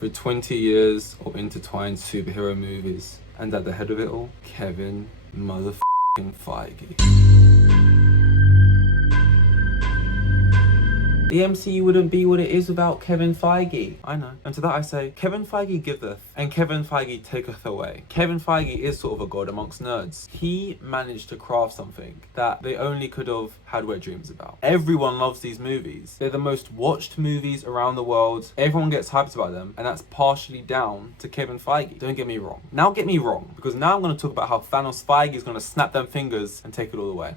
For 20 years of intertwined superhero movies, and at the head of it all, Kevin motherfucking Feige. The MCU wouldn't be what it is without Kevin Feige. I know. And to that I say, Kevin Feige giveth, and Kevin Feige taketh away. Kevin Feige is sort of a god amongst nerds. He managed to craft something that they only could have had wet dreams about. Everyone loves these movies. They're the most watched movies around the world. Everyone gets hyped about them, and that's partially down to Kevin Feige. Don't get me wrong. Now get me wrong, because now I'm going to talk about how Thanos Feige is going to snap them fingers and take it all away.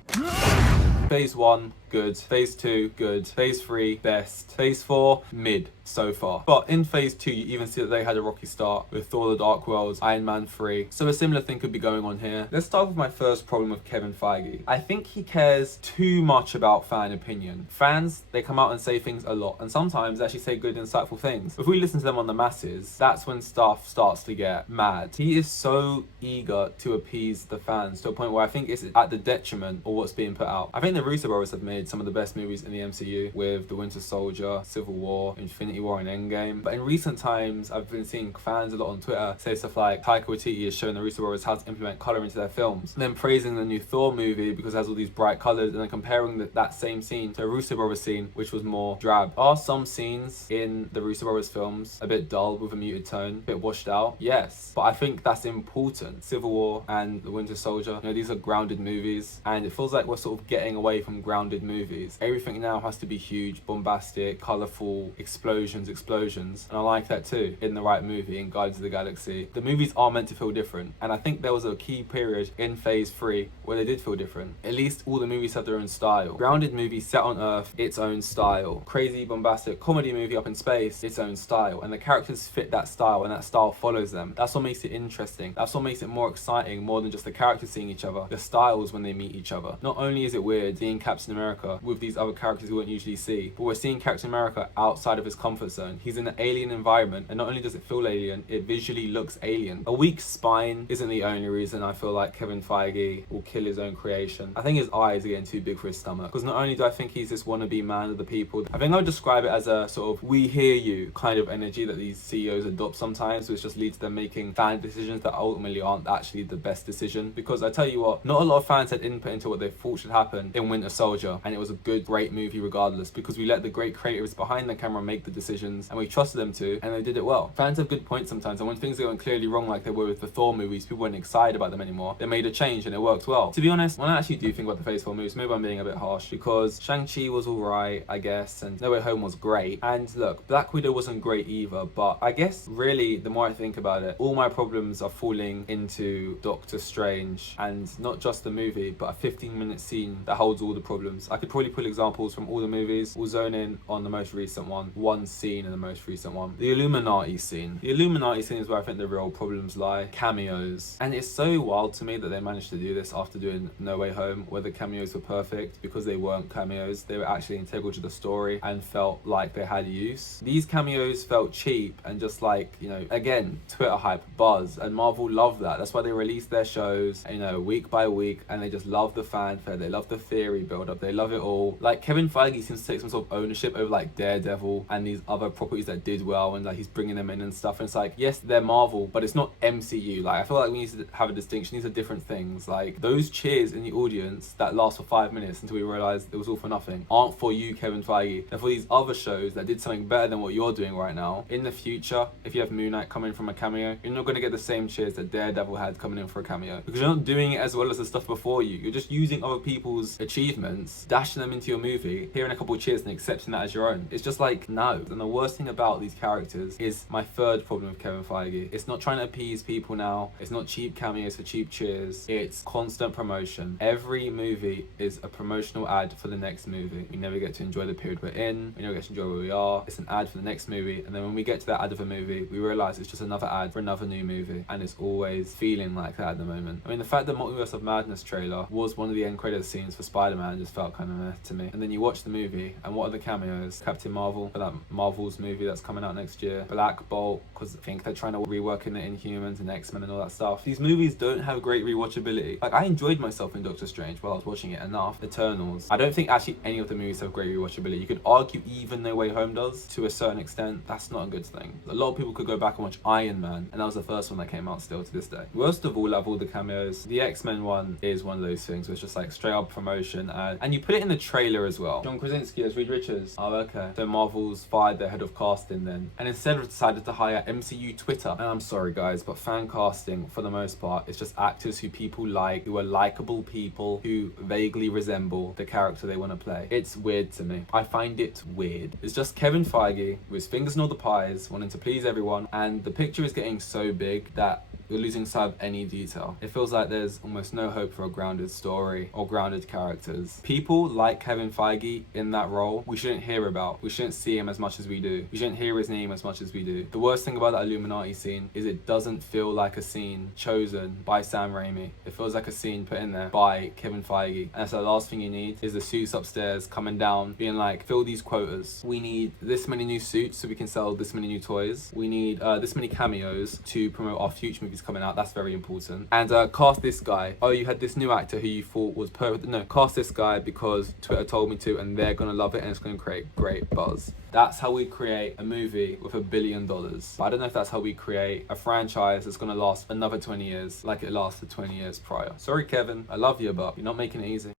Phase 1, good. Phase 2, good. Phase 3, best. Phase 4, mid so far. But in Phase 2, you even see that they had a rocky start with Thor: The Dark World, Iron Man 3. So a similar thing could be going on here. Let's start with my first problem with Kevin Feige. I think he cares too much about fan opinion. Fans, they come out and say things a lot, and sometimes actually say good, insightful things. If we listen to them on the masses, that's when stuff starts to get mad. He is so eager to appease the fans to a point where I think it's at the detriment of what's being put out. I think the Russo brothers have made some of the best movies in the MCU with The Winter Soldier, Civil War, Infinity War, and Endgame. But in recent times, I've been seeing fans a lot on Twitter say stuff like Taika Waititi is showing the Russo brothers how to implement colour into their films, and then praising the new Thor movie because it has all these bright colours, and then comparing that same scene to a Russo brothers scene which was more drab. Are some scenes in the Russo brothers films a bit dull with a muted tone, a bit washed out? Yes, but I think that's important. Civil War and The Winter Soldier, these are grounded movies, and it feels like we're sort of getting away from grounded movies. Everything now has to be huge, bombastic, colourful, explosions, and I like that too in the right movie, in Guardians of the Galaxy. The movies are meant to feel different, and I think there was a key period in Phase 3 where they did feel different. At least all the movies have their own style. Grounded movie set on Earth, its own style. Crazy, bombastic comedy movie up in space, its own style, and the characters fit that style, and that style follows them. That's what makes it interesting. That's what makes it more exciting, more than just the characters seeing each other, the styles when they meet each other. Not only is it weird seeing Captain America with these other characters we wouldn't usually see, but we're seeing Captain America outside of his comfort zone. He's in an alien environment, and not only does it feel alien, it visually looks alien. A weak spine isn't the only reason I feel like Kevin Feige will kill his own creation. I think his eyes are getting too big for his stomach, because not only do I think he's this wannabe man of the people, I think I would describe it as a sort of we hear you kind of energy that these CEOs adopt sometimes, which just leads to them making fan decisions that ultimately aren't actually the best decision. Because I tell you what, not a lot of fans had input into what they thought should happen in Winter Soldier, and it was a good, great movie regardless, because we let the great creators behind the camera make the decisions, and we trusted them to, and they did it well. Fans have good points sometimes, and when things are going clearly wrong like they were with the Thor movies, people weren't excited about them anymore. They made a change and it worked well. To be honest, when I actually do think about the Phase 4 movies, maybe I'm being a bit harsh, because Shang-Chi was alright, I guess, and No Way Home was great, and look, Black Widow wasn't great either, but I guess really the more I think about it, all my problems are falling into Doctor Strange, and not just the movie, but a 15-minute scene that holds all the problems. I could probably pull examples from all the movies. We'll zone in on the most recent one scene in the most recent one. The Illuminati scene. The Illuminati scene is where I think the real problems lie. Cameos. And it's so wild to me that they managed to do this after doing No Way Home, where the cameos were perfect, because they weren't cameos. They were actually integral to the story and felt like they had use. These cameos felt cheap and just like, again, Twitter hype, buzz, and Marvel loved that. That's why they released their shows, week by week, and they just love the fanfare, they love the theory build up, they love it all. Like, Kevin Feige seems to take some sort of ownership over like Daredevil and these other properties that did well, and like he's bringing them in and stuff, and it's like, yes, they're Marvel, but it's not MCU. Like, I feel like we need to have a distinction. These are different things. Like, those cheers in the audience that last for 5 minutes until we realize it was all for nothing aren't for you, Kevin Feige. They're for these other shows that did something better than what you're doing right now. In the future, if you have Moon Knight coming from a cameo, you're not going to get the same cheers that Daredevil had coming in for a cameo, because you're not doing it as well as the stuff before you. You're just using other people's achievements, dashing them into your movie, hearing a couple of cheers and accepting that as your own. It's just like, no. And the worst thing about these characters is my third problem with Kevin Feige. It's not trying to appease people now. It's not cheap cameos for cheap cheers. It's constant promotion. Every movie is a promotional ad for the next movie. We never get to enjoy the period we're in. We never get to enjoy where we are. It's an ad for the next movie. And then when we get to that ad of a movie, we realize it's just another ad for another new movie. And it's always feeling like that at the moment. I mean, the fact that Multiverse of Madness trailer was one of the end credits scenes for Spider-Man just felt kind kind of to me. And then you watch the movie, and what are the cameos? Captain Marvel for that Marvel's movie that's coming out next year. Black Bolt, because I think they're trying to rework in the Inhumans and X-Men and all that stuff. These movies don't have great rewatchability. Like, I enjoyed myself in Doctor Strange while I was watching it enough. Eternals. I don't think actually any of the movies have great rewatchability. You could argue even No Way Home does to a certain extent. That's not a good thing. A lot of people could go back and watch Iron Man, and that was the first one that came out still to this day. Worst of all, out of all the cameos, the X-Men one is one of those things where it's just like straight up promotion, and you put it in the trailer as well. John Krasinski as Reed Richards. Oh, okay. So Marvel's fired their head of casting then, and instead of decided to hire MCU Twitter. And I'm sorry guys, but fan casting for the most part is just actors who people like, who are likable people, who vaguely resemble the character they want to play. It's weird to me. I find it weird. It's just Kevin Feige with his fingers in all the pies, wanting to please everyone, and the picture is getting so big that you're losing sight of any detail. It feels like there's almost no hope for a grounded story or grounded characters. People like Kevin Feige in that role, we shouldn't hear about. We shouldn't see him as much as we do. We shouldn't hear his name as much as we do. The worst thing about that Illuminati scene is it doesn't feel like a scene chosen by Sam Raimi. It feels like a scene put in there by Kevin Feige. And so the last thing you need is the suits upstairs coming down, being like, fill these quotas. We need this many new suits so we can sell this many new toys. We need this many cameos to promote our future movies coming out. That's very important. And cast this guy. Oh, you had this new actor who you thought was perfect. No, cast this guy because Twitter told me to, and they're gonna love it, and it's gonna create great buzz. That's how we create a movie with $1 billion. But I don't know if that's how we create a franchise that's gonna last another 20 years like it lasted 20 years prior. Sorry, Kevin, I love you, but you're not making it easy.